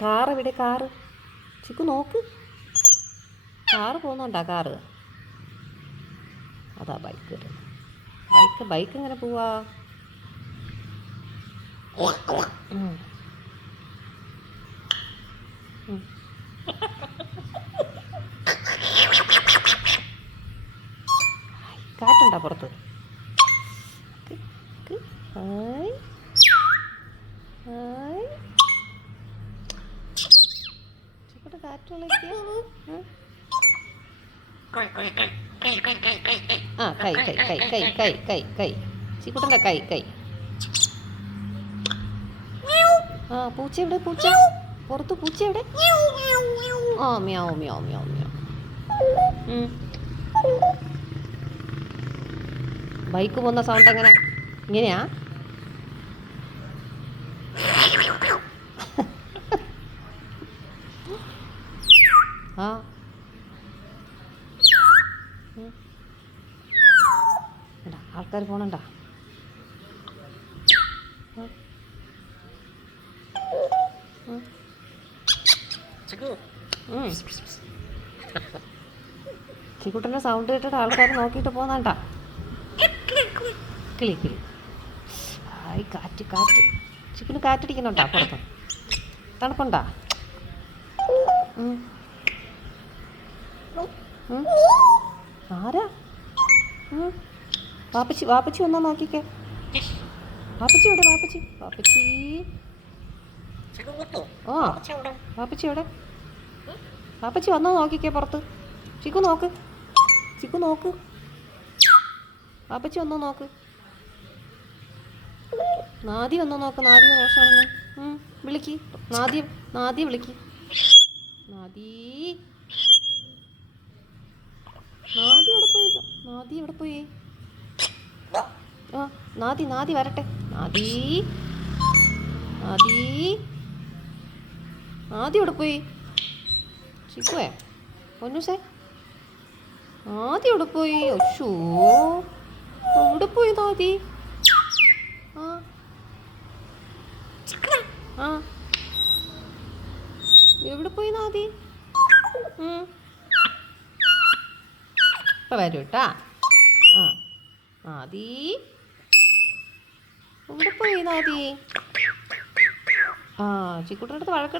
Car ഇവിടെ, car. Chikoo നോക്ക്, car പോകുന്നുണ്ടാ? Car അതാ ബൈക്ക് വരുന്നത്. ബൈക്ക് എങ്ങനെ പോവാ? കാറ്റുണ്ടാ പുറത്ത്? ഹായ് ഹായ്, ചിക്കോട്ട് കാറ്റ് വിളിക്കുക. ആ കൈ കൈ കൈ കൈ കൈ കൈ കൈ ചിക്കുട്ടൻ്റെ കൈ. ആ പൂച്ച എവിടെ? പൂച്ച പുറത്ത്, പൂച്ച എവിടെ? ആ മ്യാവ് മ്യാവ് മ്യാവ് മ്യാവ്. ബൈക്ക് പോകുന്ന സൗണ്ട് എങ്ങനെ? ഇങ്ങനെയാ? ആ ആൾക്കാർ പോണണ്ടാ? ചിക്കുട്ടൻ്റെ സൗണ്ട് കേട്ടിട്ട് ആൾക്കാർ നോക്കിയിട്ട് പോകുന്നണ്ടാ? കിളി കിളി. ഹായ്, കാറ്റ് കാറ്റ്. ചിക്കന് കാറ്റടിക്കുന്നുണ്ടാ പുറത്ത്? തണുപ്പുണ്ടാ? ആരാ? വാപ്പച്ചി വന്നോ നോക്കിക്കേ. വാപ്പച്ചി എവിടെ? വാപ്പച്ചി ആ വാപ്പച്ചി എവിടെ? വാപ്പച്ചി വന്നോ നോക്കിക്കേ പുറത്ത്. ചിക്കു നോക്ക് വാപ്പച്ചി വന്നോ നോക്ക്. നാദി വന്നോ നോക്ക്. നാദിയെ മോശമാണെന്ന് വിളിക്ക്. നാദിയെ വിളിക്ക്. നാദി എവിടെ പോയി? ആ നാദി വരട്ടെ. നാദി എവിടെ പോയി? ചിക്കുവേ, പൊന്നൂസേ, നാദി എവിടെ പോയി? ഒശോ, എവിടെ പോയി നാദി? ആ എവിടെ പോയി നാദി? ഇപ്പം വരൂ കേട്ടാ. ആ നാദി എവിടെ പോയി നാദി? ആ ചിക്കുട്ടൻ്റെ അടുത്ത് വഴക്കിടാൻ